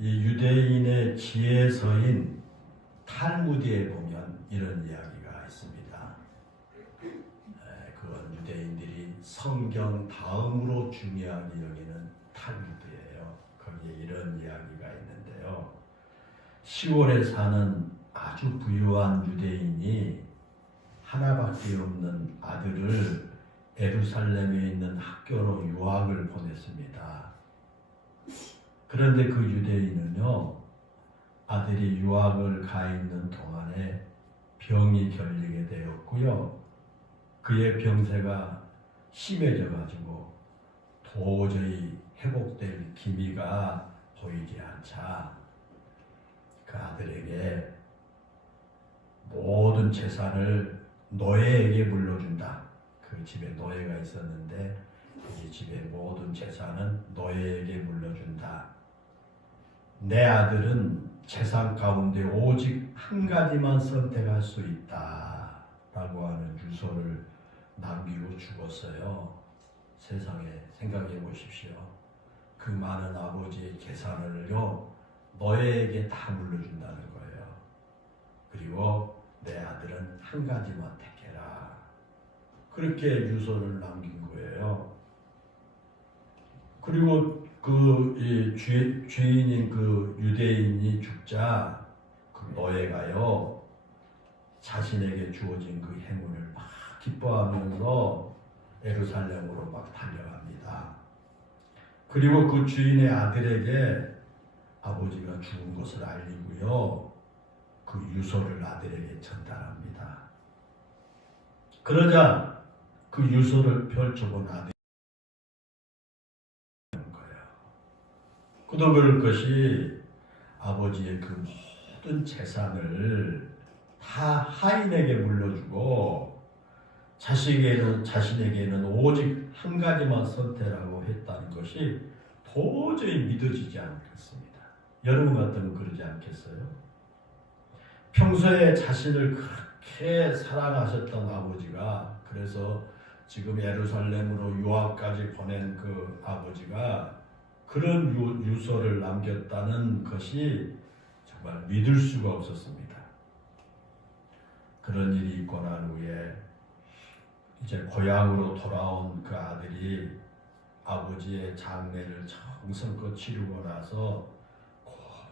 이 유대인의 지혜서인 탈무드에 보면 이런 이야기가 있습니다. 그건 유대인들이 성경 다음으로 중요하게 여기는 탈무드예요. 거기에 이런 이야기가 있는데요. 시골에 사는 아주 부유한 유대인이 하나밖에 없는 아들을 예루살렘에 있는 학교로 유학을 보냈습니다. 그런데 그 유대인은요, 아들이 유학을 가 있는 동안에 병이 결리게 되었고요. 그의 병세가 심해져 가지고 도저히 회복될 기미가 보이지 않자 그 아들에게 모든 재산을 노예에게 물려준다. 그 집에 노예가 있었는데 이 집의 모든 재산은 노예에게 물려준다. 내 아들은 재산 가운데 오직 한 가지만 선택할 수 있다 라고 하는 유서를 남기고 죽었어요. 세상에 생각해 보십시오. 그 많은 아버지의 재산을요 너에게 다 물려준다는 거예요. 그리고 내 아들은 한 가지만 택해라. 그렇게 유서를 남긴 거예요. 그리고 그 죄인인 그 유대인이 죽자 그 노예가요 자신에게 주어진 그 행운을 막 기뻐하면서 예루살렘으로 막 달려갑니다. 그리고 그 주인의 아들에게 아버지가 죽은 것을 알리고요 그 유서를 아들에게 전달합니다. 그러자 그 유서를 펼쳐본 아들이 그도 그럴 것이 아버지의 그 모든 재산을 다 하인에게 물려주고 자신에게는 오직 한 가지만 선택하라고 했다는 것이 도저히 믿어지지 않겠습니다. 여러분 같으면 그러지 않겠어요? 평소에 자신을 그렇게 사랑하셨던 아버지가 그래서 지금 예루살렘으로 유학까지 보낸 그 아버지가 그런 유서를 남겼다는 것이 정말 믿을 수가 없었습니다. 그런 일이 있고 난 후에 이제 고향으로 돌아온 그 아들이 아버지의 장례를 정성껏 치르고 나서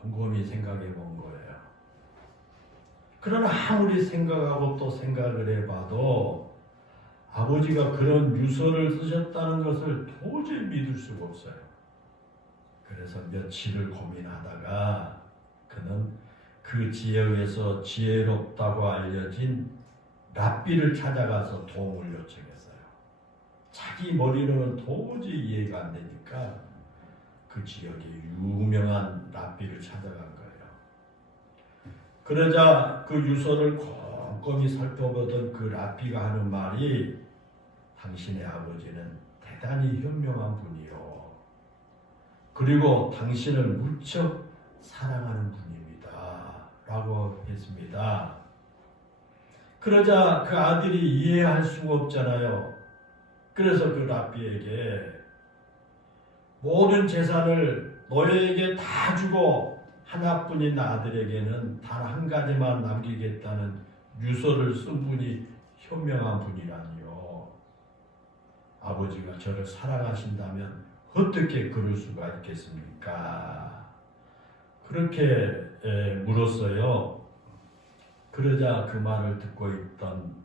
곰곰이 생각해 본 거예요. 그러나 아무리 생각하고 또 생각을 해봐도 아버지가 그런 유서를 쓰셨다는 것을 도저히 믿을 수가 없어요. 그래서 며칠을 고민하다가 그는 그 지역에서 지혜롭다고 알려진 랍비를 찾아가서 도움을 요청했어요. 자기 머리로는 도저히 이해가 안 되니까 그 지역의 유명한 랍비를 찾아간 거예요. 그러자 그 유서를 꼼꼼히 살펴보던 그 랍비가 하는 말이 당신의 아버지는 대단히 현명한 분이요. 그리고 당신을 무척 사랑하는 분입니다. 라고 했습니다. 그러자 그 아들이 이해할 수가 없잖아요. 그래서 그 랍비에게 모든 재산을 너에게 다 주고 하나뿐인 아들에게는 단 한 가지만 남기겠다는 유서를 쓴 분이 현명한 분이라니요. 아버지가 저를 사랑하신다면 어떻게 그럴 수가 있겠습니까? 그렇게 물었어요. 그러자 그 말을 듣고 있던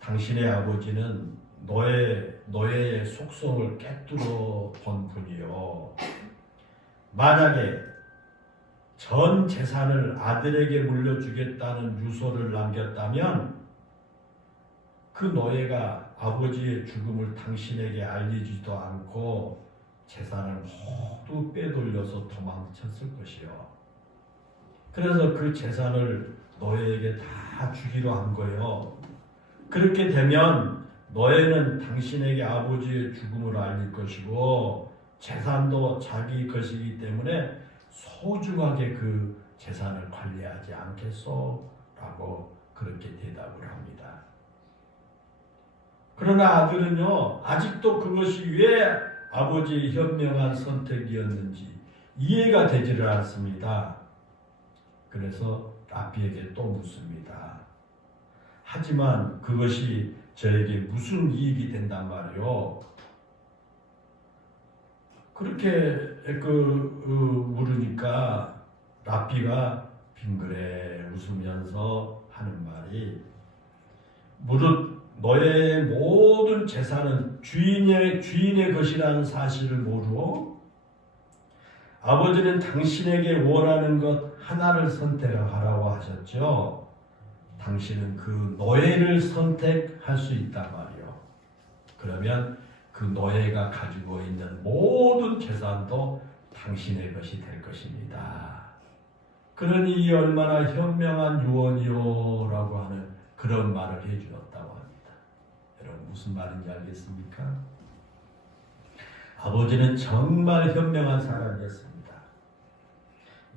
당신의 아버지는 노예의 속성을 꿰뚫어 본 분이요. 만약에 전 재산을 아들에게 물려주겠다는 유서를 남겼다면 그 노예가 아버지의 죽음을 당신에게 알리지도 않고 재산을 모두 빼돌려서 도망쳤을 것이요. 그래서 그 재산을 노예에게 다 주기로 한 거예요. 그렇게 되면 노예는 당신에게 아버지의 죽음을 알릴 것이고 재산도 자기 것이기 때문에 소중하게 그 재산을 관리하지 않겠소? 라고 그렇게 대답을 합니다. 그러나 아들은요, 아직도 그것이 왜 아버지의 현명한 선택이었는지 이해가 되지를 않습니다. 그래서 랍비에게 또 묻습니다. 하지만 그것이 저에게 무슨 이익이 된단 말이요? 그렇게 물으니까 랍비가 빙그레 웃으면서 하는 말이, 무릇 너의 모든 재산은 주인의 것이라는 사실을 모르고 아버지는 당신에게 원하는 것 하나를 선택하라고 하셨죠. 당신은 그 노예를 선택할 수 있단 말이요. 그러면 그 노예가 가지고 있는 모든 재산도 당신의 것이 될 것입니다. 그러니 얼마나 현명한 유언이요라고 하는 그런 말을 해주었다고 합니다. 여러분 무슨 말인지 알겠습니까? 아버지는 정말 현명한 사람이었습니다.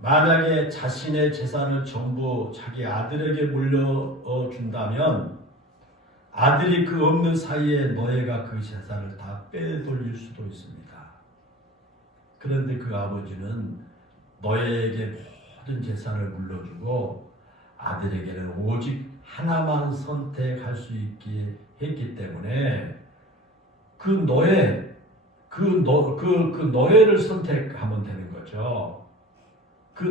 만약에 자신의 재산을 전부 자기 아들에게 물려준다면 아들이 그 없는 사이에 노예가 그 재산을 다 빼돌릴 수도 있습니다. 그런데 그 아버지는 노예에게 모든 재산을 물려주고 아들에게는 오직 하나만 선택할 수 있게 했기 때문에 그 노예를 선택하면 되는 거죠. 그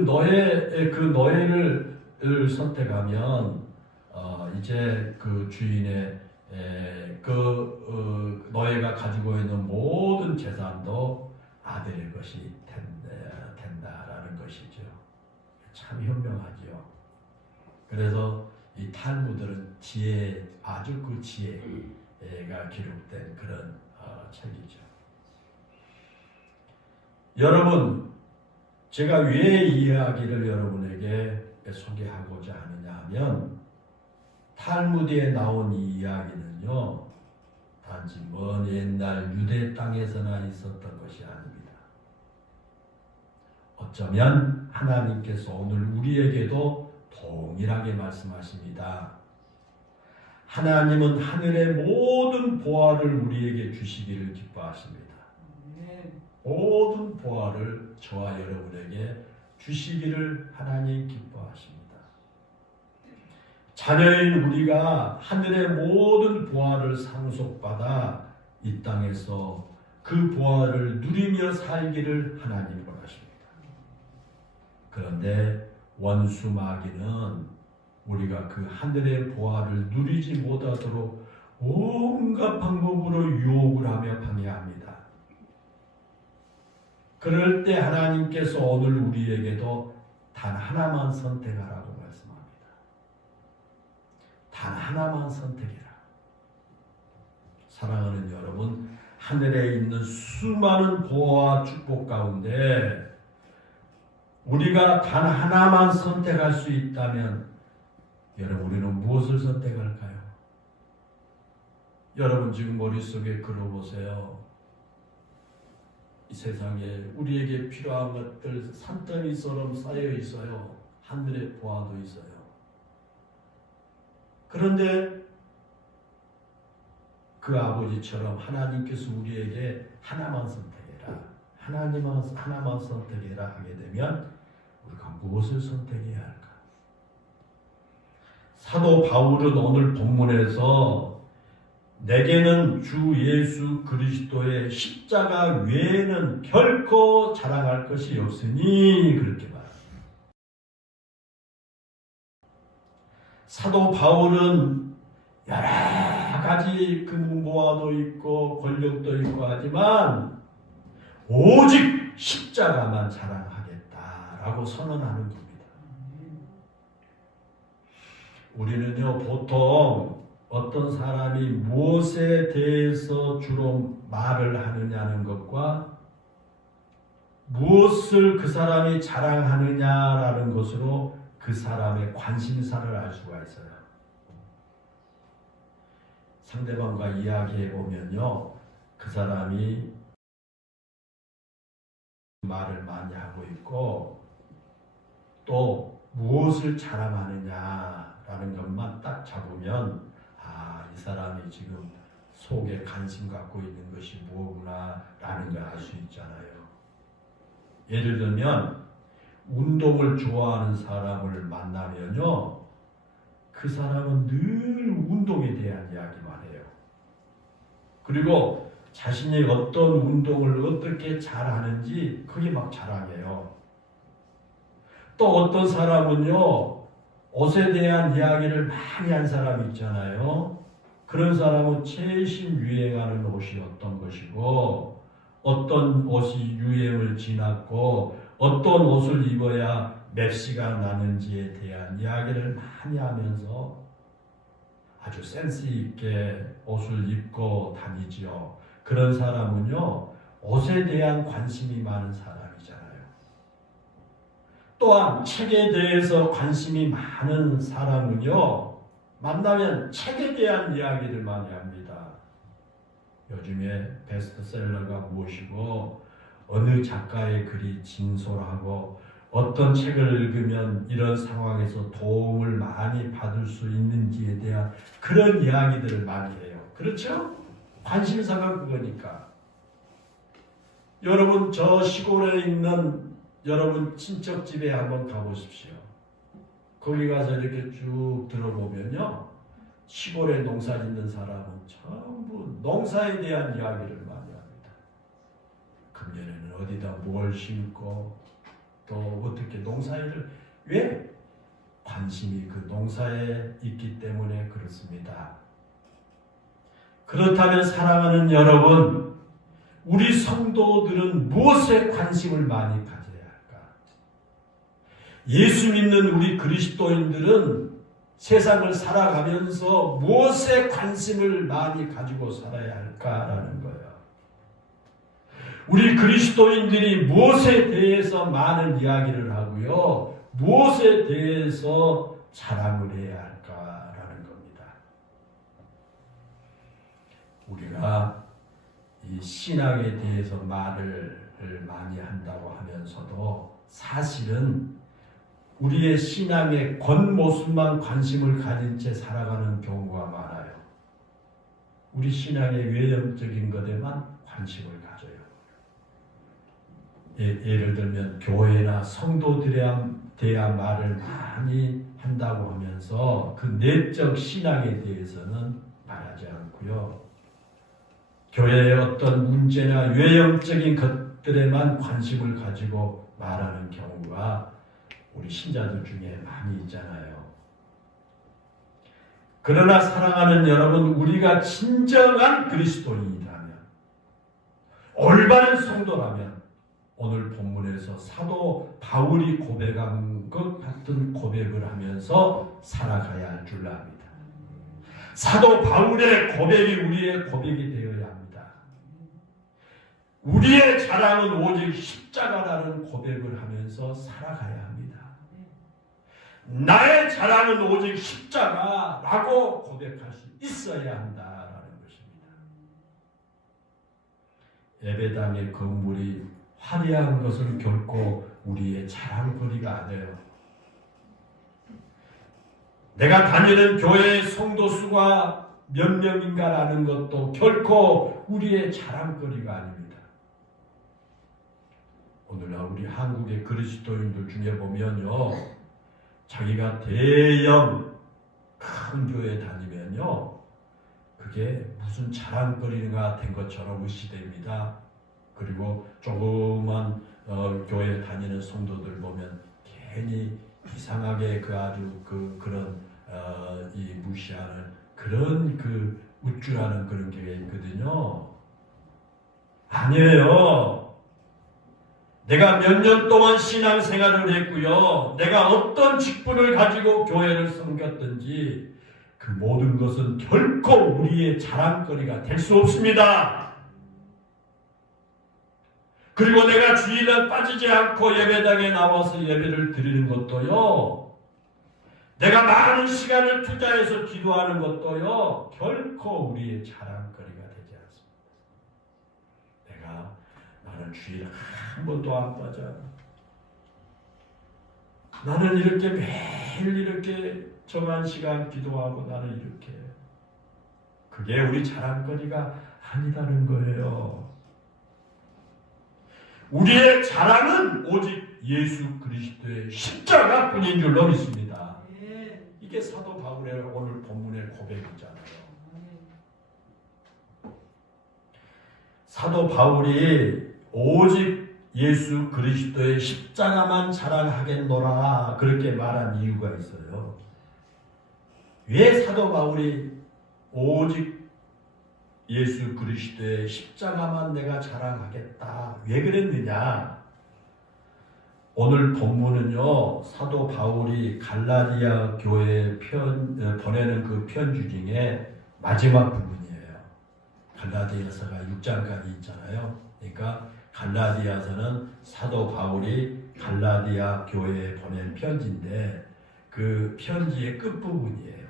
노예를 선택하면 이제 그 주인의 노예가 가지고 있는 모든 재산도 아들의 것이 된다라는 것이죠. 참 현명하죠. 그래서 이 탈무드는 아주 그 지혜가 기록된 그런 책이죠. 여러분, 제가 왜 이 이야기를 여러분에게 소개하고자 하느냐 하면, 탈무드에 나온 이 이야기는요, 단지 먼 옛날 유대 땅에서나 있었던 것이 아닙니다. 어쩌면 하나님께서 오늘 우리에게도 동일하게 말씀하십니다. 하나님은 하늘의 모든 보화를 우리에게 주시기를 기뻐하십니다. 모든 보화를 저와 여러분에게 주시기를 하나님 기뻐하십니다. 자녀인 우리가 하늘의 모든 보화를 상속받아 이 땅에서 그 보화를 누리며 살기를 하나님 원하십니다. 그런데 원수 마귀는 우리가 그 하늘의 보화를 누리지 못하도록 온갖 방법으로 유혹을 하며 방해합니다. 그럴 때 하나님께서 오늘 우리에게도 단 하나만 선택하라고 말씀합니다. 단 하나만 선택해라. 사랑하는 여러분, 하늘에 있는 수많은 보호와 축복 가운데 우리가 단 하나만 선택할 수 있다면 여러분, 우리는 무엇을 선택할까요? 여러분 지금 머릿속에 걸어보세요. 이 세상에 우리에게 필요한 것들 산더미처럼 쌓여 있어요. 하늘의 보화도 있어요. 그런데 그 아버지처럼 하나님께서 우리에게 하나만 선택해라, 하나만 선택해라 하게 되면 우리가 무엇을 선택해야 할까? 사도 바울은 오늘 본문에서 내게는 주 예수 그리스도의 십자가 외에는 결코 자랑할 것이 없으니 그렇게 말합니다. 사도 바울은 여러 가지 금보화도 있고 권력도 있고 하지만 오직 십자가만 자랑하겠다라고 선언하는 겁니다. 우리는요, 보통 어떤 사람이 무엇에 대해서 주로 말을 하느냐는 것과 무엇을 그 사람이 자랑하느냐라는 것으로 그 사람의 관심사를 알 수가 있어요. 상대방과 이야기해 보면요, 그 사람이 말을 많이 하고 있고 또 무엇을 자랑하느냐라는 것만 딱 잡으면 이 사람이 지금 속에 관심 갖고 있는 것이 뭐구나라는 걸 알 수 있잖아요. 예를 들면 운동을 좋아하는 사람을 만나면요, 그 사람은 늘 운동에 대한 이야기만 해요. 그리고 자신이 어떤 운동을 어떻게 잘하는지 그게 막 자랑해요. 또 어떤 사람은요, 옷에 대한 이야기를 많이 한 사람이 있잖아요. 그런 사람은 최신 유행하는 옷이 어떤 것이고, 어떤 옷이 유행을 지났고, 어떤 옷을 입어야 맵시가 나는지에 대한 이야기를 많이 하면서 아주 센스 있게 옷을 입고 다니지요. 그런 사람은요, 옷에 대한 관심이 많은 사람이잖아요. 또한 책에 대해서 관심이 많은 사람은요, 만나면 책에 대한 이야기를 많이 합니다. 요즘에 베스트셀러가 무엇이고, 어느 작가의 글이 진솔하고, 어떤 책을 읽으면 이런 상황에서 도움을 많이 받을 수 있는지에 대한 그런 이야기들을 많이 해요. 그렇죠? 관심사가 그거니까. 여러분, 저 시골에 있는 여러분 친척집에 한번 가보십시오. 거기 가서 이렇게 쭉 들어보면요, 시골에 농사 짓는 사람은 전부 농사에 대한 이야기를 많이 합니다. 금년에는 어디다 뭘 심고 또 어떻게 농사일을, 왜? 관심이 그 농사에 있기 때문에 그렇습니다. 그렇다면 사랑하는 여러분, 우리 성도들은 무엇에 관심을 많이 가져야 할까? 예수 믿는 우리 그리스도인들은 세상을 살아가면서 무엇에 관심을 많이 가지고 살아야 할까라는 거예요. 우리 그리스도인들이 무엇에 대해서 많은 이야기를 하고요, 무엇에 대해서 자랑을 해야 할까라는 겁니다. 우리가 이 신앙에 대해서 말을 많이 한다고 하면서도 사실은 우리의 신앙의 겉모습만 관심을 가진 채 살아가는 경우가 많아요. 우리 신앙의 외형적인 것에만 관심을 가져요. 예를 들면 교회나 성도들에 대한 말을 많이 한다고 하면서 그 내적 신앙에 대해서는 말하지 않고요, 교회의 어떤 문제나 외형적인 것들에만 관심을 가지고 말하는 경우가 우리 신자들 중에 많이 있잖아요. 그러나 사랑하는 여러분, 우리가 진정한 그리스도인이라면, 올바른 성도라면 오늘 본문에서 사도 바울이 고백한 것 같은 고백을 하면서 살아가야 할 줄 압니다. 사도 바울의 고백이 우리의 고백이 되어야 합니다. 우리의 자랑은 오직 십자가라는 고백을 하면서 살아가야 합니다. 나의 자랑은 오직 십자가라고 고백할 수 있어야 한다라는 것입니다. 예배당의 건물이 화려한 것은 결코 우리의 자랑거리가 아니에요. 내가 다니는 교회의 성도 수가 몇 명인가라는 것도 결코 우리의 자랑거리가 아닙니다. 오늘날 우리 한국의 그리스도인들 중에 보면요, 자기가 대형 큰 교회 다니면요, 그게 무슨 자랑거리가 된 것처럼 의시됩니다. 그리고 조그만 교회 다니는 성도들 보면 괜히 이상하게 그런 이 무시하는 그런 그 우쭐하는 그런 게 있거든요. 아니에요. 내가 몇 년 동안 신앙생활을 했고요, 내가 어떤 직분을 가지고 교회를 섬겼든지 그 모든 것은 결코 우리의 자랑거리가 될 수 없습니다. 그리고 내가 주일날 빠지지 않고 예배당에 나와서 예배를 드리는 것도요, 내가 많은 시간을 투자해서 기도하는 것도요, 결코 우리의 자랑거리가 되지 않습니다. 나는 주일 한 번도 안 빠져. 나는 이렇게 매일 이렇게 정한 시간 기도하고 나는 이렇게. 그게 우리 자랑거리가 아니다는 거예요. 우리의 자랑은 오직 예수 그리스도의 십자가뿐인 줄로 믿습니다. 이게 사도 바울의 오늘 본문의 고백이잖아요. 사도 바울이 오직 예수 그리스도의 십자가만 자랑하겠노라 그렇게 말한 이유가 있어요. 왜 사도 바울이 오직 예수 그리스도의 십자가만 내가 자랑하겠다 왜 그랬느냐? 오늘 본문은요, 사도 바울이 갈라디아 교회에 보내는 그 편지 중에 마지막 부분이에요. 갈라디아서가 6장까지 있잖아요. 그러니까 갈라디아서는 사도 바울이 갈라디아 교회에 보낸 편지인데 그 편지의 끝부분이에요.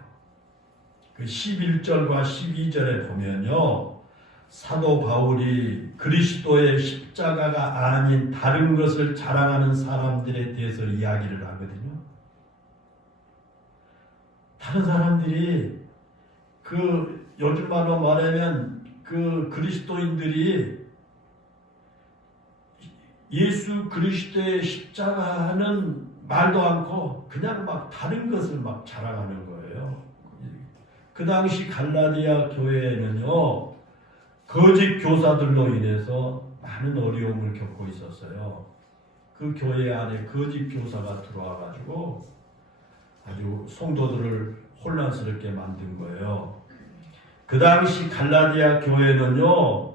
그 11절과 12절에 보면요, 사도 바울이 그리스도의 십자가가 아닌 다른 것을 자랑하는 사람들에 대해서 이야기를 하거든요. 다른 사람들이 요즘 말로 말하면 그리스도인들이 예수 그리스도의 십자가는 말도 않고 그냥 막 다른 것을 막 자랑하는 거예요. 그 당시 갈라디아 교회에는요, 거짓 교사들로 인해서 많은 어려움을 겪고 있었어요. 그 교회 안에 거짓 교사가 들어와가지고 아주 성도들을 혼란스럽게 만든 거예요. 그 당시 갈라디아 교회는요,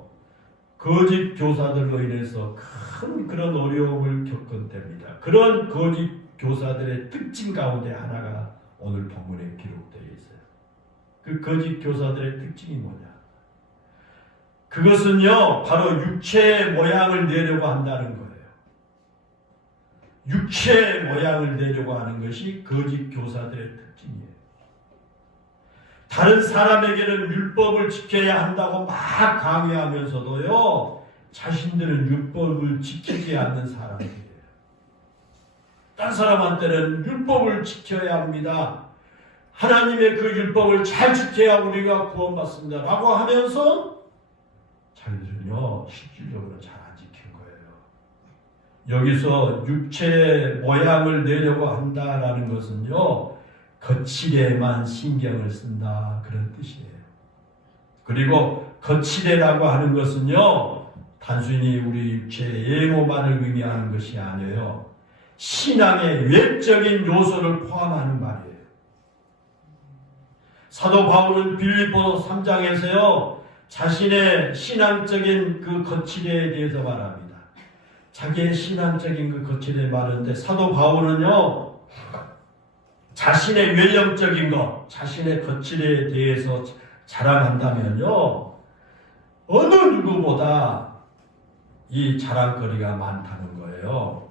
거짓 교사들로 인해서 큰 그런 어려움을 겪은 때입니다. 그런 거짓 교사들의 특징 가운데 하나가 오늘 본문에 기록되어 있어요. 그 거짓 교사들의 특징이 뭐냐? 그것은요, 바로 육체의 모양을 내려고 한다는 거예요. 육체의 모양을 내려고 하는 것이 거짓 교사들의 특징이에요. 다른 사람에게는 율법을 지켜야 한다고 막 강요하면서도요, 자신들은 율법을 지키지 않는 사람들이에요. 딴 사람한테는 율법을 지켜야 합니다. 하나님의 그 율법을 잘 지켜야 우리가 구원받습니다. 라고 하면서 자기들은요, 실질적으로 잘 안 지킨 거예요. 여기서 육체의 모양을 내려고 한다라는 것은요, 거칠에만 신경을 쓴다 그런 뜻이에요. 그리고 거칠에라고 하는 것은요, 단순히 우리 육체의 예모만을 의미하는 것이 아니에요. 신앙의 외적인 요소를 포함하는 말이에요. 사도 바울은 빌립보서 3장에서요, 자신의 신앙적인 그 거칠에에 대해서 말합니다. 자기의 신앙적인 그 거칠에 말하는데 사도 바울은요, 자신의 외형적인 것, 자신의 거칠에 대해서 자랑한다면요, 어느 누구보다 이 자랑거리가 많다는 거예요.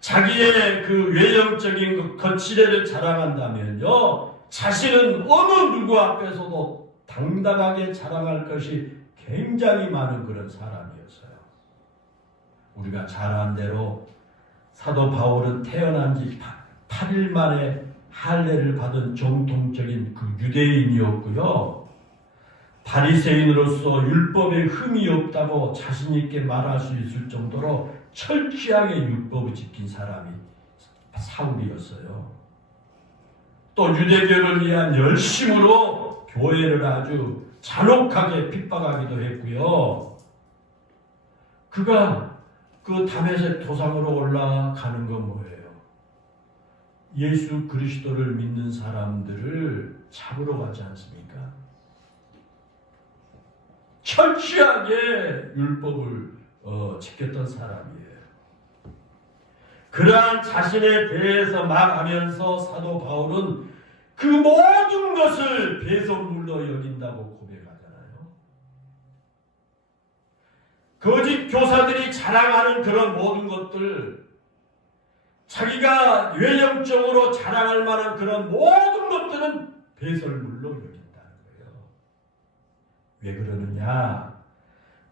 자기의 그 외형적인 그 거칠에를 자랑한다면요, 자신은 어느 누구 앞에서도 당당하게 자랑할 것이 굉장히 많은 그런 사람이었어요. 우리가 잘 안 대로 사도 바울은 태어난 지 8일 만에 할례를 받은 정통적인 그 유대인이었고요. 바리새인으로서 율법에 흠이 없다고 자신 있게 말할 수 있을 정도로 철저하게 율법을 지킨 사람이 사울이었어요. 또 유대교를 위한 열심으로 교회를 아주 잔혹하게 핍박하기도 했고요. 그가 그 다메섹 도상으로 올라가는 건 뭐예요? 예수 그리스도를 믿는 사람들을 잡으러 가지 않습니까? 철저하게 율법을 지켰던 사람이에요. 그러한 자신에 대해서 말하면서 사도 바울은 그 모든 것을 배설물로 여긴다고 고백하잖아요. 거짓 교사들이 자랑하는 그런 모든 것들, 자기가 외형적으로 자랑할 만한 그런 모든 것들은 배설물로 여긴다는 거예요. 왜 그러느냐?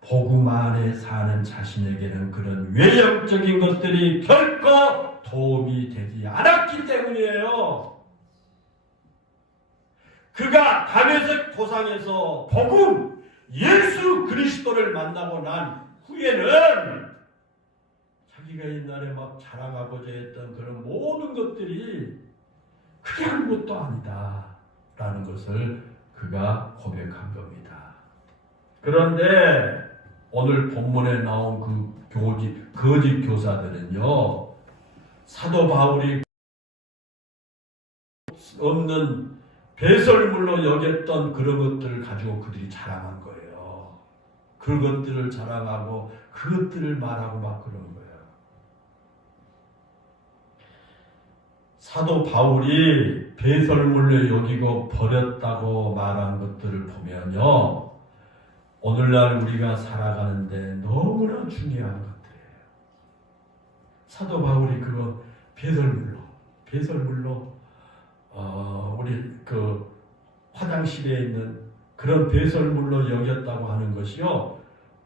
복음 안에 사는 자신에게는 그런 외형적인 것들이 결코 도움이 되지 않았기 때문이에요. 그가 다메섹 도상에서 복음 예수 그리스도를 만나고 난 후에는 자기가 옛날에 막 자랑하고자 했던 그런 모든 것들이 그게 아무것도 아니다 라는 것을 그가 고백한 겁니다. 그런데 오늘 본문에 나온 그 거짓 교사들은요, 사도 바울이 없는 배설물로 여겼던 그런 것들을 가지고 그들이 자랑한 거예요. 그것들을 자랑하고 그것들을 말하고 막 그런 거예요. 사도 바울이 배설물로 여기고 버렸다고 말한 것들을 보면요, 오늘날 우리가 살아가는데 너무나 중요한 것들이에요. 사도 바울이 그거 배설물로 우리 그 화장실에 있는 그런 배설물로 여겼다고 하는 것이요,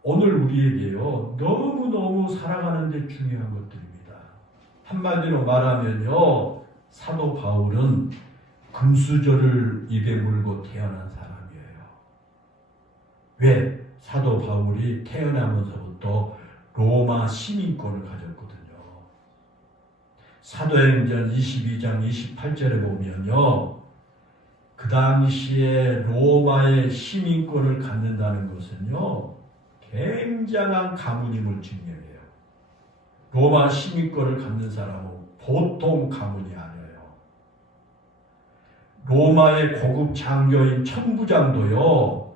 오늘 우리에게요 너무너무 살아가는데 중요한 것들입니다. 한마디로 말하면요, 사도 바울은 금수저를 입에 물고 태어난 사람이에요. 왜? 사도 바울이 태어나면서부터 로마 시민권을 가졌거든요. 사도행전 22장 28절에 보면요, 그 당시에 로마의 시민권을 갖는다는 것은요 굉장한 가문임을 증명해요. 로마 시민권을 갖는 사람은 보통 가문이 아니에요. 로마의 고급 장교인 천부장도요,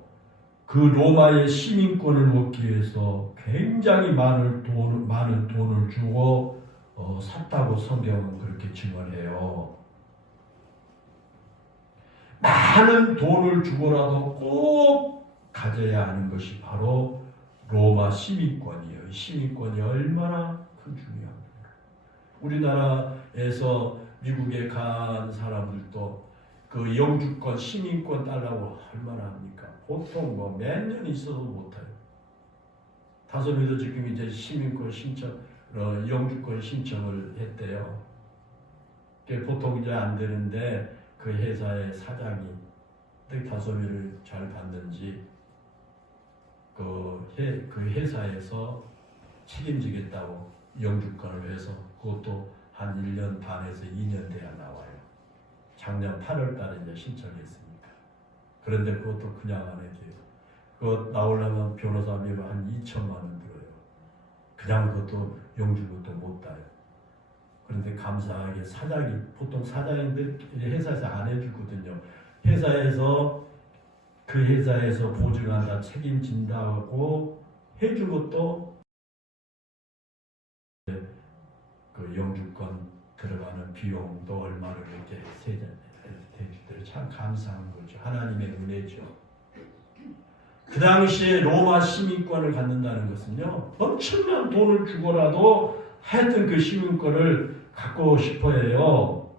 그 로마의 시민권을 얻기 위해서 굉장히 많은 돈을 주고 샀다고 성경은 그렇게 증언해요. 많은 돈을 주고라도 꼭 가져야 하는 것이 바로 로마 시민권이에요. 시민권이 얼마나 큰 중요합니까? 우리나라에서 미국에 간 사람들도 그 영주권, 시민권 달라고 얼마나 합니까? 보통 뭐 몇 년 있어도 못해요. 다솜이도 지금 이제 시민권 신청, 영주권 신청을 했대요. 보통 이제 안 되는데 그 회사의 사장이 다솜이를 잘 봤는지 그 회사에서 책임지겠다고 영주권을 해서 그것도 한 1년 반에서 2년 돼야 나와요. 작년 8월 달에 이제 신청했으니까. 그런데 그것도 그냥 안 해줘요. 그거 나오려면 변호사비가 한 2천만 원 들어요. 그냥 그것도 영주권도 못 따요. 그런데 감사하게 보통 사장인데 회사에서 안 해주거든요. 회사에서 보증한다, 책임진다고 해준 것도 그 영주권 들어가는 비용도 얼마를 이렇게 대주들 참 감사한 거죠. 하나님의 은혜죠. 그 당시에 로마 시민권을 갖는다는 것은요, 엄청난 돈을 주고라도 하여튼 그 시민권을 갖고 싶어 해요.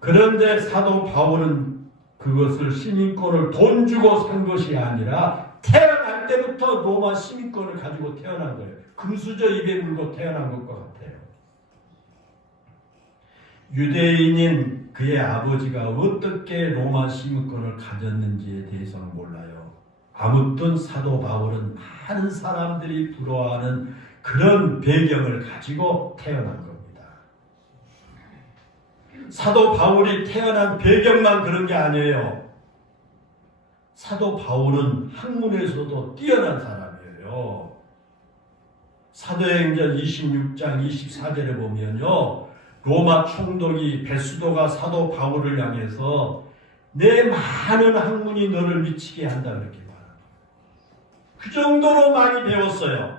그런데 사도 바울은 그것을 시민권을 돈 주고 산 것이 아니라 태어날 때부터 로마 시민권을 가지고 태어난 거예요. 금수저 입에 물고 태어난 것과 같아요. 유대인인 그의 아버지가 어떻게 로마 시민권을 가졌는지에 대해서는 몰라요. 아무튼 사도 바울은 많은 사람들이 부러워하는 그런 배경을 가지고 태어난 겁니다. 사도 바울이 태어난 배경만 그런 게 아니에요. 사도 바울은 학문에서도 뛰어난 사람이에요. 사도행전 26장 24절에 보면요, 로마 총독이 베수도가 사도 바울을 향해서 내 많은 학문이 너를 미치게 한다 그렇게 말합니다. 그 정도로 많이 배웠어요.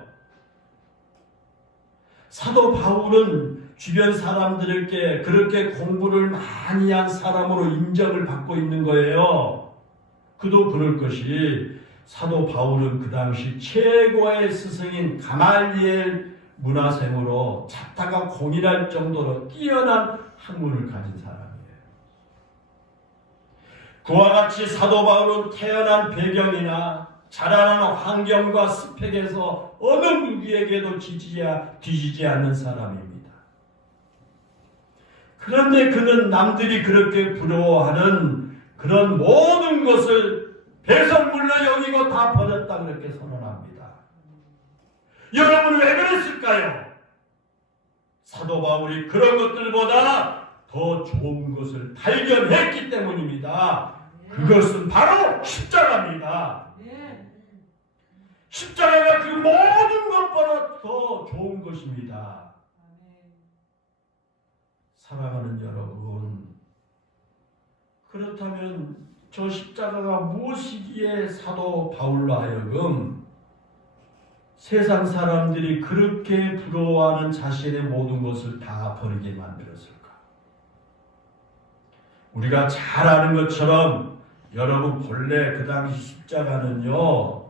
사도 바울은 주변 사람들에게 그렇게 공부를 많이 한 사람으로 인정을 받고 있는 거예요. 그도 그럴 것이 사도 바울은 그 당시 최고의 스승인 가말리엘 문화생으로 찾다가 공인할 정도로 뛰어난 학문을 가진 사람이에요. 그와 같이 사도 바울은 태어난 배경이나 자라나는 환경과 스펙에서 어느 누구에게도 뒤지지 않는 사람입니다. 그런데 그는 남들이 그렇게 부러워하는 그런 모든 것을 배설물로 여기고 다 버렸다 그렇게 선언합니다. 여러분 왜 그랬을까요? 사도 바울이 그런 것들보다 더 좋은 것을 발견했기 때문입니다. 그것은 바로 십자가입니다. 십자가가 그 모든 것보다 더 좋은 것입니다. 사랑하는 여러분, 그렇다면 저 십자가가 무엇이기에 사도 바울로 하여금 세상 사람들이 그렇게 부러워하는 자신의 모든 것을 다 버리게 만들었을까? 우리가 잘 아는 것처럼 여러분 본래 그 당시 십자가는요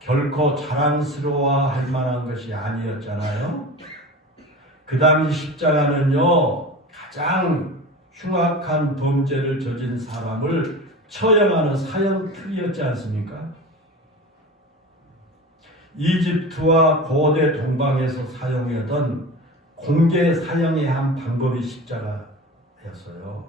결코 자랑스러워할 만한 것이 아니었잖아요. 그 당시 십자가는요 가장 흉악한 범죄를 저진 사람을 처형하는 사형특이었지 않습니까? 이집트와 고대 동방에서 사용하던 공개 사형의 한 방법이 십자가였어요.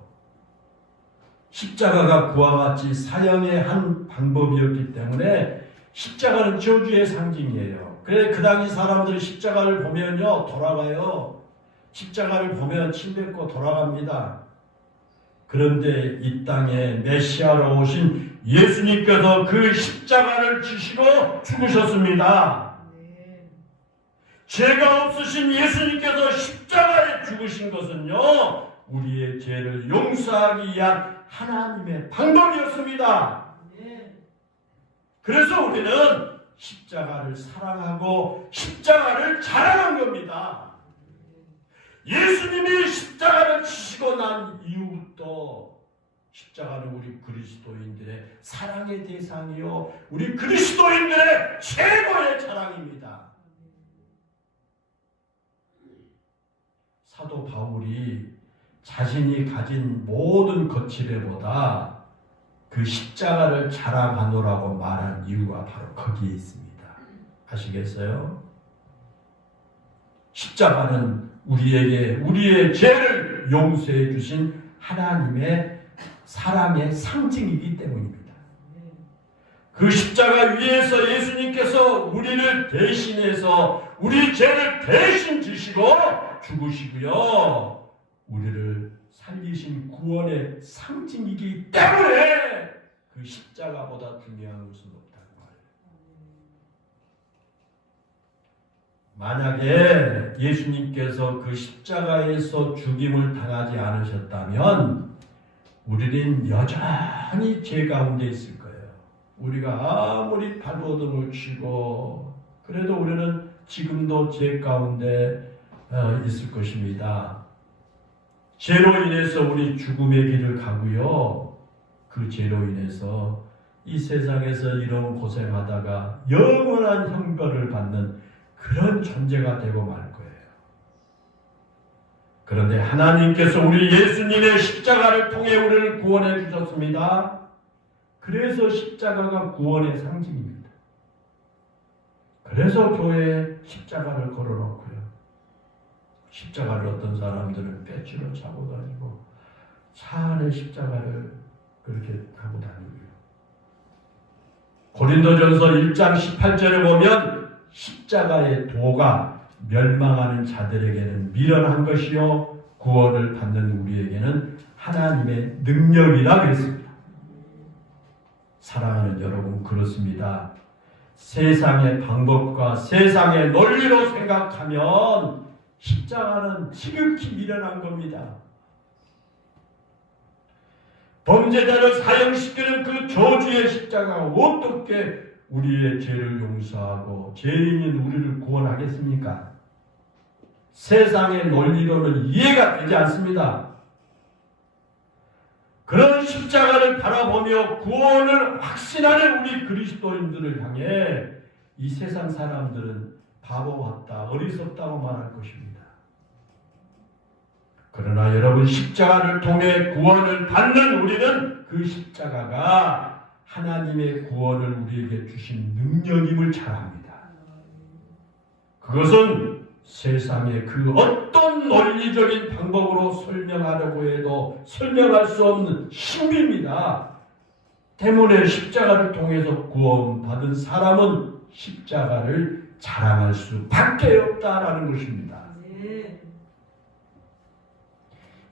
십자가가 그와 같이 사형의 한 방법이었기 때문에 십자가는 저주의 상징이에요. 그래서 그 당시 사람들이 십자가를 보면요 돌아가요. 십자가를 보면 침 뱉고 돌아갑니다. 그런데 이 땅에 메시아로 오신 예수님께서 그 십자가를 지시고 죽으셨습니다. 죄가 없으신 예수님께서 십자가에 죽으신 것은요 우리의 죄를 용서하기 위한 하나님의 방법이었습니다. 그래서 우리는 십자가를 사랑하고 십자가를 자랑한 겁니다. 예수님이 십자가를 지시고 난 이후부터 십자가는 우리 그리스도인들의 사랑의 대상이요 우리 그리스도인들의 최고의 자랑입니다. 사도 바울이 자신이 가진 모든 거칠애보다 그 십자가를 자랑하노라고 말한 이유가 바로 거기에 있습니다. 아시겠어요? 십자가는 우리에게 우리의 죄를 용서해 주신 하나님의 사랑의 상징이기 때문입니다. 그 십자가 위에서 예수님께서 우리를 대신해서 우리 죄를 대신 지시고 죽으시고요. 우리를 살리신 구원의 상징이기 때문에 그 십자가보다 중요한 것은 없다고 말해요. 만약에 예수님께서 그 십자가에서 죽임을 당하지 않으셨다면 우리는 여전히 죄 가운데 있을 거예요. 우리가 아무리 발버둥을 치고 그래도 우리는 지금도 죄 가운데 있을 것입니다. 죄로 인해서 우리 죽음의 길을 가고요. 그 죄로 인해서 이 세상에서 이런 고생하다가 영원한 형벌을 받는 그런 존재가 되고 말 거예요. 그런데 하나님께서 우리 예수님의 십자가를 통해 우리를 구원해 주셨습니다. 그래서 십자가가 구원의 상징입니다. 그래서 교회에 십자가를 걸어놓고요. 십자가를 어떤 사람들은 배지로 차고 다니고 차 안에 십자가를 그렇게 하고 다니고요. 고린도전서 1장 18절에 보면 십자가의 도가 멸망하는 자들에게는 미련한 것이요 구원을 받는 우리에게는 하나님의 능력이라 그랬습니다. 사랑하는 여러분, 그렇습니다. 세상의 방법과 세상의 논리로 생각하면 십자가는 지극히 미련한 겁니다. 범죄자를 사형시키는 그 저주의 십자가가 어떻게 우리의 죄를 용서하고 죄인인 우리를 구원하겠습니까? 세상의 논리로는 이해가 되지 않습니다. 그런 십자가를 바라보며 구원을 확신하는 우리 그리스도인들을 향해 이 세상 사람들은 바보 같다, 어리석다고 말할 것입니다. 그러나 여러분, 십자가를 통해 구원을 받는 우리는 그 십자가가 하나님의 구원을 우리에게 주신 능력임을 잘 압니다. 그것은 세상의 그 어떤 논리적인 방법으로 설명하려고 해도 설명할 수 없는 신비입니다. 때문에 십자가를 통해서 구원받은 사람은 십자가를 자랑할 수밖에 없다라는 것입니다.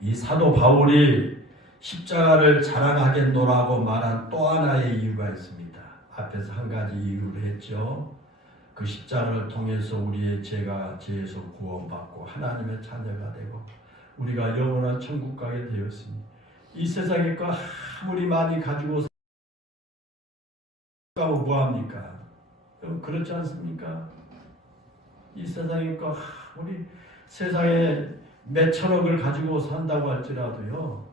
이 사도 바울이 십자가를 자랑하겠노라고 말한 또 하나의 이유가 있습니다. 앞에서 한 가지 이유를 했죠. 그 십자가를 통해서 우리의 죄에서 구원받고 하나님의 자녀가 되고 우리가 영원한 천국 가게 되었으니 이 세상에 거 아무리 많이 가지고 가고 뭐합니까? 그렇지 않습니까? 이 세상에 거 아무리 세상에 몇천억을 가지고 산다고 할지라도요,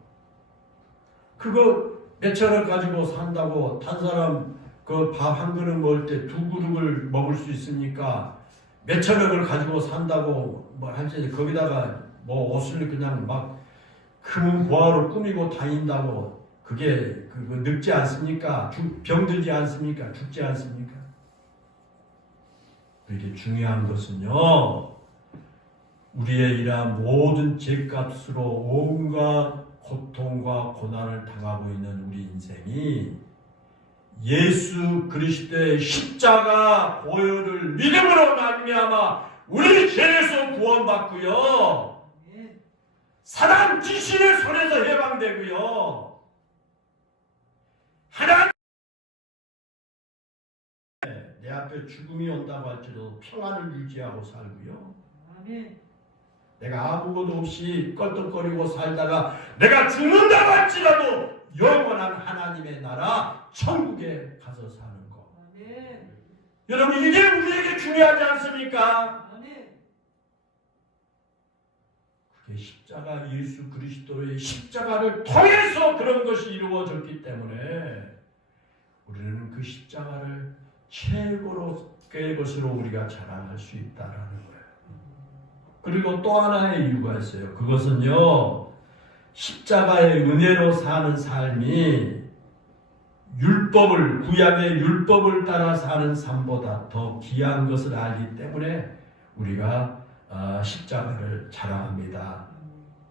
그거 몇천억 가지고 산다고 단 사람 그 밥 한 그릇 먹을 때 두 그릇을 먹을 수 있으니까 몇천억을 가지고 산다고 뭐 할지 거기다가 뭐 옷을 그냥 막 금은보화로 꾸미고 다닌다고 그게 그거 늙지 않습니까? 병들지 않습니까? 죽지 않습니까? 이게 중요한 것은요, 우리의 이러한 모든 죄값으로 온갖 고통과 고난을 당하고 있는 우리 인생이 예수 그리스도의 십자가 보혈을 믿음으로 말미암아 우리 죄에서 구원받고요, 사단 귀신의 손에서 해방되고요, 하나님 내 앞에 죽음이 온다고 할지라도 평안을 유지하고 살고요, 내가 아무것도 없이 껄떡거리고 살다가 내가 죽는다고 할지라도 영원한 하나님의 나라 천국에 가서 사는 것. 여러분, 이게 우리에게 중요하지 않습니까? 그게 십자가, 예수 그리스도의 십자가를 통해서 그런 것이 이루어졌기 때문에 우리는 그 십자가를 최고의 것으로 우리가 자랑할 수 있다라는 거예요. 그리고 또 하나의 이유가 있어요. 그것은요, 십자가의 은혜로 사는 삶이 구약의 율법을 따라 사는 삶보다 더 귀한 것을 알기 때문에 우리가 십자가를 자랑합니다.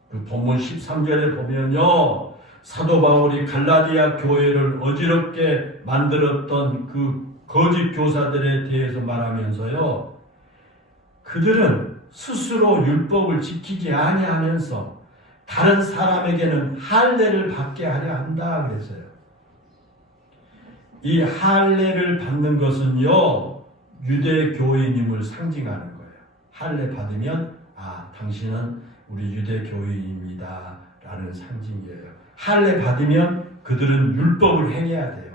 그 본문 13절에 보면요, 사도 바울이 갈라디아 교회를 어지럽게 만들었던 그 거짓 교사들에 대해서 말하면서요, 그들은 스스로 율법을 지키지 아니하면서 다른 사람에게는 할례를 받게 하려 한다 그랬어요. 이 할례를 받는 것은요, 유대 교인임을 상징하는 거예요. 할례 받으면 당신은 우리 유대 교인입니다 라는 상징이에요. 할례 받으면 그들은 율법을 행해야 돼요.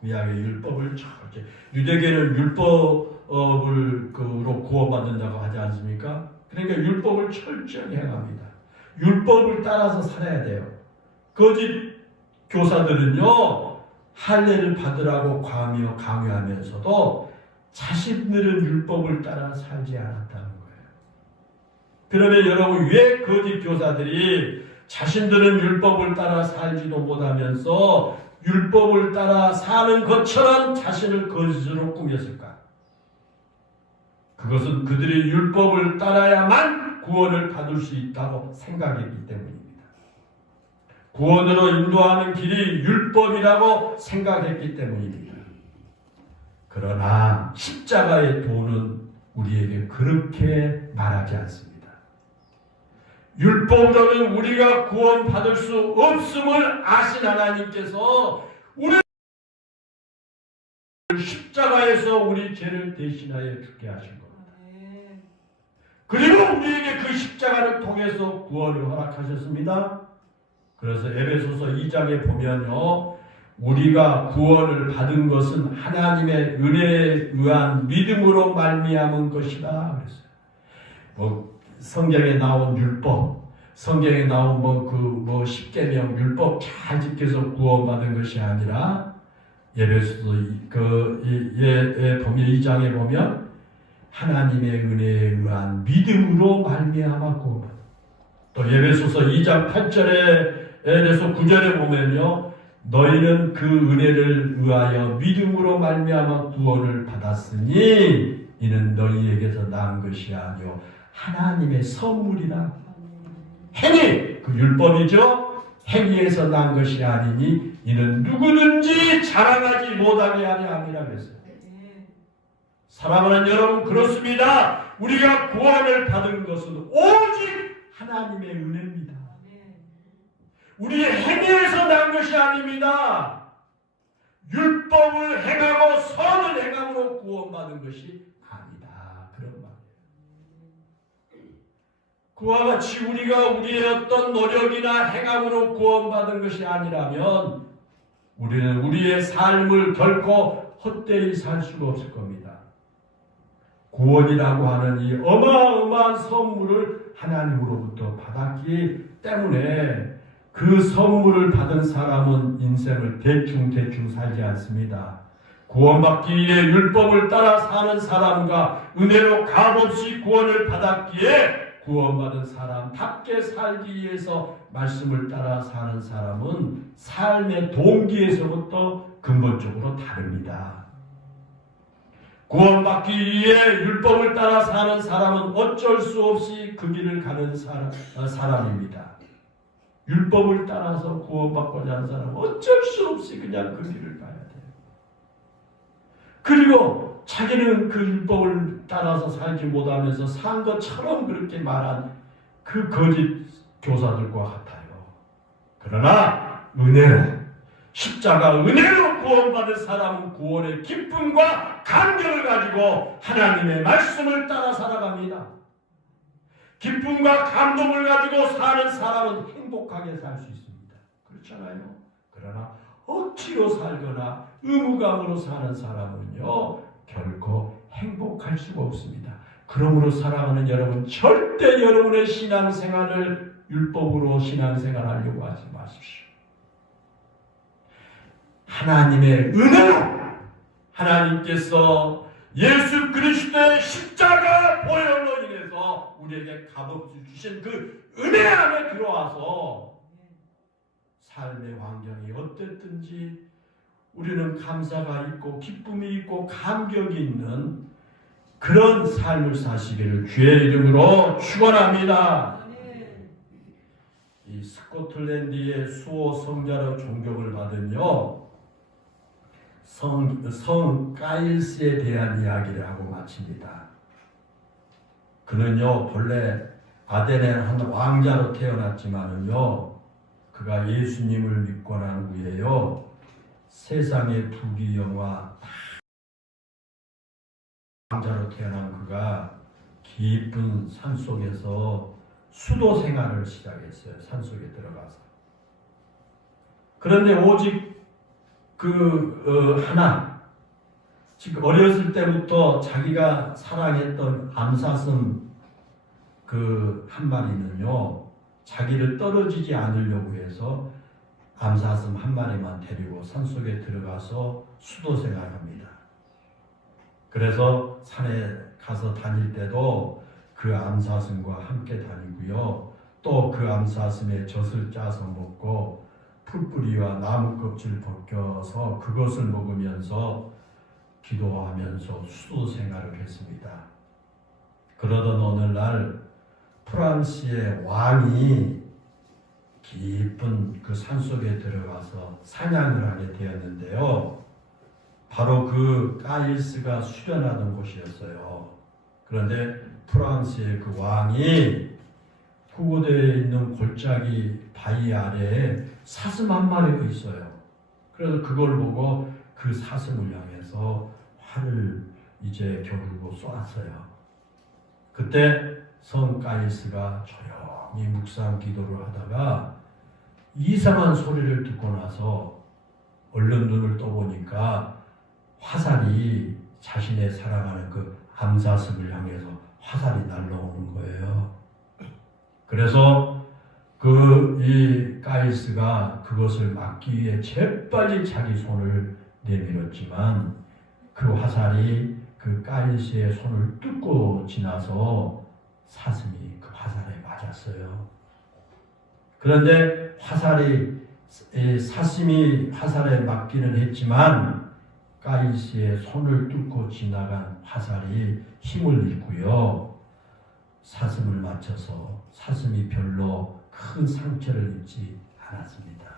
구약의 율법을 철저히, 유대계는 율법으로 구원받는다고 하지 않습니까? 그러니까 율법을 철저히 행합니다. 율법을 따라서 살아야 돼요. 거짓 교사들은요, 할례를 받으라고 강요하면서도 자신들은 율법을 따라 살지 않았다는 거예요. 그러면 여러분, 왜 거짓 교사들이 자신들은 율법을 따라 살지도 못하면서 율법을 따라 사는 것처럼 자신을 거짓으로 꾸몄을까? 그것은 그들이 율법을 따라야만 구원을 받을 수 있다고 생각했기 때문입니다. 구원으로 인도하는 길이 율법이라고 생각했기 때문입니다. 그러나 십자가의 도는 우리에게 그렇게 말하지 않습니다. 율법으로는 우리가 구원받을 수 없음을 아신 하나님께서 우리를 십자가에서 우리 죄를 대신하여 죽게 하신 겁니다. 그리고 우리에게 그 십자가를 통해서 구원을 허락하셨습니다. 그래서 에베소서 2장에 보면요, 우리가 구원을 받은 것은 하나님의 은혜에 의한 믿음으로 말미암은 것이다 그랬어요. 성경에 나온 율법, 성경에 나온 십계명 율법 잘 지켜서 구원받은 것이 아니라, 에베소서 2장에 보면 하나님의 은혜에 의한 믿음으로 말미암아 구원받은. 또 에베소서 2장 8절에서 9절에 보면요, 너희는 그 은혜를 의하여 믿음으로 말미암아 구원을 받았으니 이는 너희에게서 난 것이 아니요 하나님의 선물이라. 행위, 그 율법이죠. 행위에서 난 것이 아니니 이는 누구든지 자랑하지 못하게 하려 함이라 그랬어요. 사랑하는 여러분, 그렇습니다. 우리가 구원을 받은 것은 오직 하나님의 은혜입니다. 우리의 행위에서 난 것이 아닙니다. 율법을 행하고 선을 행함으로 구원받은 것이 아니다. 그런 말이에요. 그와 같이 우리가 우리의 어떤 노력이나 행함으로 구원받은 것이 아니라면 우리는 우리의 삶을 결코 헛되이 살 수가 없을 겁니다. 구원이라고 하는 이 어마어마한 선물을 하나님으로부터 받았기 때문에 그 선물을 받은 사람은 인생을 대충 살지 않습니다. 구원받기 위해 율법을 따라 사는 사람과 은혜로 값없이 구원을 받았기에 구원받은 사람답게 살기 위해서 말씀을 따라 사는 사람은 삶의 동기에서부터 근본적으로 다릅니다. 구원받기 위해 율법을 따라 사는 사람은 어쩔 수 없이 그 길을 가는 사람입니다. 율법을 따라서 구원받고자 하는 사람은 어쩔 수 없이 그냥 그 길을 가야 돼요. 그리고 자기는 그 율법을 따라서 살지 못하면서 산 것처럼 그렇게 말한 그 거짓 교사들과 같아요. 그러나 은혜로, 십자가 은혜로 구원받은 사람은 구원의 기쁨과 감격을 가지고 하나님의 말씀을 따라 살아갑니다. 기쁨과 감동을 가지고 사는 사람은 행복하게 살 수 있습니다. 그렇잖아요. 그러나 억지로 살거나 의무감으로 사는 사람은요, 결코 행복할 수가 없습니다. 그러므로 사랑하는 여러분, 절대 여러분의 신앙생활을 율법으로 신앙생활하려고 하지 마십시오. 하나님의 은혜로 하나님께서 예수 그리스도의 십자가 보혈로 인해서 우리에게 값없이 주신 그 은혜 안에 들어와서 삶의 환경이 어땠든지 우리는 감사가 있고 기쁨이 있고 감격이 있는 그런 삶을 사시기를 주의 이름으로 축원합니다. 이 스코틀랜드의 수호 성자로 존경을 받은요, 성 까일스에 대한 이야기를 하고 마칩니다. 그는요, 본래 아덴의 한 왕자로 태어났지만은요, 그가 예수님을 믿고 난 후에요, 세상의 부귀영화 왕자로 태어난 그가 깊은 산속에서 수도 생활을 시작했어요. 산속에 들어가서. 그런데 오직 하나, 지금 어렸을 때부터 자기가 사랑했던 암사슴 한 마리는요, 자기를 떨어지지 않으려고 해서 암사슴 한 마리만 데리고 산속에 들어가서 수도 생활합니다. 그래서 산에 가서 다닐 때도 그 암사슴과 함께 다니고요, 또 그 암사슴의 젖을 짜서 먹고 풀뿌리와 나무 껍질 벗겨서 그것을 먹으면서 기도하면서 수도 생활을 했습니다. 그러던 어느 날 프랑스의 왕이 깊은 그 산속에 들어가서 사냥을 하게 되었는데요, 바로 그 까일스가 수련하던 곳이었어요. 그런데 프랑스의 그 왕이 구고대에 있는 골짜기 바위 아래에 사슴 한 마리가 있어요. 그래서 그걸 보고 그 사슴을 향해서 활을 이제 겨누고 쏘았어요. 그때 성 까일스가 조용히 묵상 기도를 하다가 이상한 소리를 듣고 나서 얼른 눈을 떠보니까 화살이 자신의 사랑하는 그 암사슴을 향해서 화살이 날라오는 거예요. 그래서 이 까일스가 그것을 막기 위해 재빨리 자기 손을 내밀었지만 그 화살이 그 까일스의 손을 뚫고 지나서 사슴이 그 화살에 맞았어요. 그런데 사슴이 화살에 맞기는 했지만 까일스의 손을 뚫고 지나간 화살이 힘을 잃고요, 사슴을 맞춰서 사슴이 별로 큰 상처를 입지 않았습니다.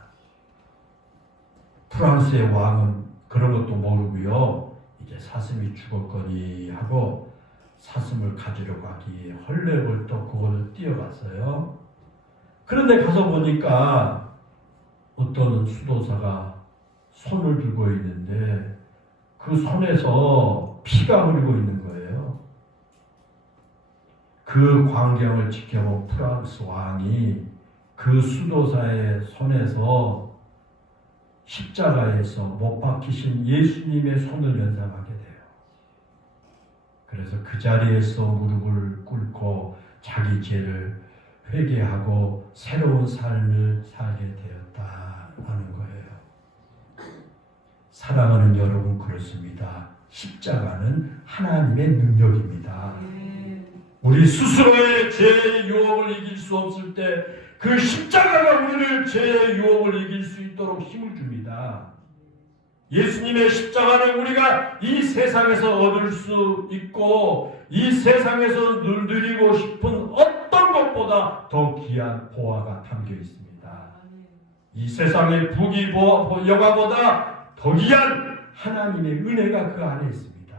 프랑스의 왕은 그런 것도 모르고요. 이제 사슴이 죽었거니 하고 사슴을 가지러 가기에 헐레벌떡 그걸 뛰어갔어요. 그런데 가서 보니까 어떤 수도사가 손을 들고 있는데 그 손에서 피가 흐르고 있는 거예요. 그 광경을 지켜본 프랑스 왕이 그 수도사의 손에서 십자가에서 못 박히신 예수님의 손을 연상하게 돼요. 그래서 그 자리에서 무릎을 꿇고 자기 죄를 회개하고 새로운 삶을 살게 되었다라는 거예요. 사랑하는 여러분, 그렇습니다. 십자가는 하나님의 능력입니다. 우리 스스로의 죄의 유혹을 이길 수 없을 때 그 십자가가 우리를 죄의 유혹을 이길 수 있도록 힘을 줍니다. 예수님의 십자가는 우리가 이 세상에서 얻을 수 있고 이 세상에서 누리고 싶은 어떤 것보다 더 귀한 보화가 담겨 있습니다. 이 세상의 부귀 영화보다 더 귀한 하나님의 은혜가 그 안에 있습니다.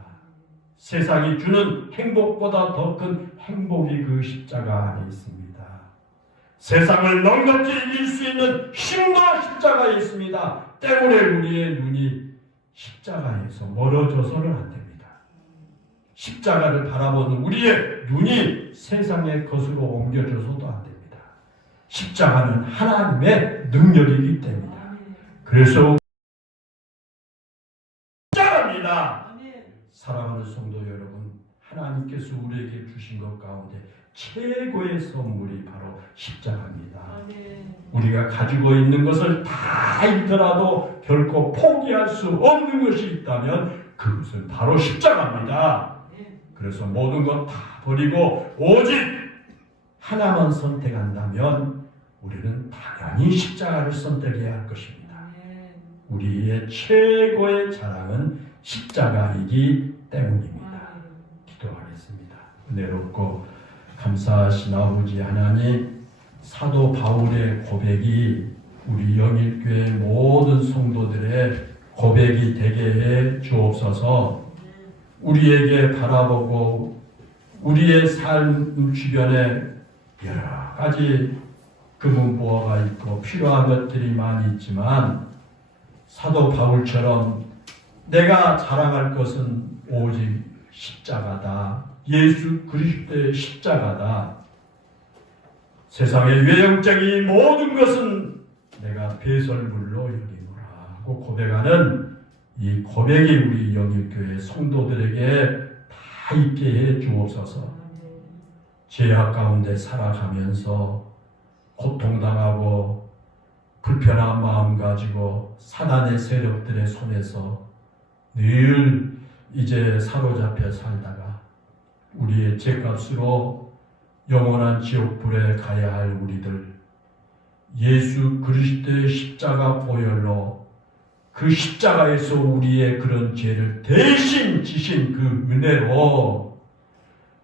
세상이 주는 행복보다 더 큰 행복이 그 십자가 안에 있습니다. 세상을 넉넉히 이길 수 있는 힘도 십자가에 있습니다. 때문에 우리의 눈이 십자가에서 멀어져서는 안 됩니다. 십자가를 바라보는 우리의 눈이 세상의 것으로 옮겨져서도 안 됩니다. 십자가는 하나님의 능력이기 때문입니다. 그래서 십자가입니다. 사랑하는 성도 여러분, 하나님께서 우리에게 주신 것 가운데 최고의 선물이 바로 십자가입니다. 우리가 가지고 있는 것을 다 잃더라도 결코 포기할 수 없는 것이 있다면 그것은 바로 십자가입니다. 그래서 모든 것 다 버리고 오직 하나만 선택한다면 우리는 당연히 십자가를 선택해야 할 것입니다. 우리의 최고의 자랑은 십자가이기 때문입니다. 기도하겠습니다. 은혜롭고 감사하신 아버지 하나님, 사도 바울의 고백이 우리 영일교회 모든 성도들의 고백이 되게 해 주옵소서. 우리에게 바라보고 우리의 삶 주변에 여러 가지 금은보화가 있고 필요한 것들이 많이 있지만 사도 바울처럼 내가 자랑할 것은 오직 십자가다. 예수 그리스도의 십자가다. 세상의 외형적인 모든 것은 내가 배설물로 여기노라 하고 고백하는 이 고백이 우리 영일교회 성도들에게 다 있게 해 주옵소서. 죄악 가운데 살아가면서 고통당하고 불편한 마음 가지고 사단의 세력들의 손에서 늘 이제 사로잡혀 살다가 우리의 죄값으로 영원한 지옥불에 가야 할 우리들, 예수 그리스도의 십자가 보혈로 그 십자가에서 우리의 그런 죄를 대신 지신 그 은혜로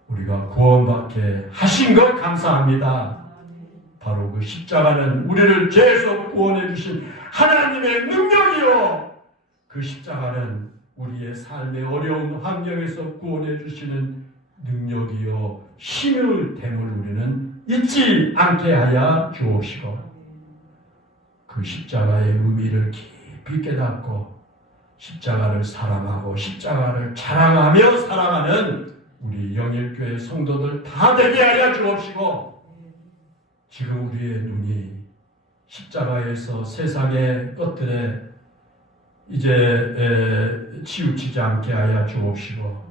우리가 구원받게 하신 것 감사합니다. 바로 그 십자가는 우리를 죄에서 구원해 주신 하나님의 능력이요, 그 십자가는 우리의 삶의 어려운 환경에서 구원해 주시는 능력이요 힘을 됨을 우리는 잊지 않게 하여 주옵시고 그 십자가의 의미를 깊이 깨닫고 십자가를 사랑하고 십자가를 자랑하며 살아가는 우리 영일교회 성도들 다 되게 하여 주옵시고 지금 우리의 눈이 십자가에서 세상의 것들에 이제 치우치지 않게 하여 주옵시고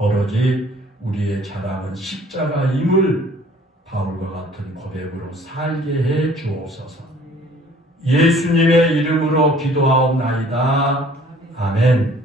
오로지 우리의 자랑은 십자가임을 바울과 같은 고백으로 살게 해 주옵소서. 예수님의 이름으로 기도하옵나이다. 아멘.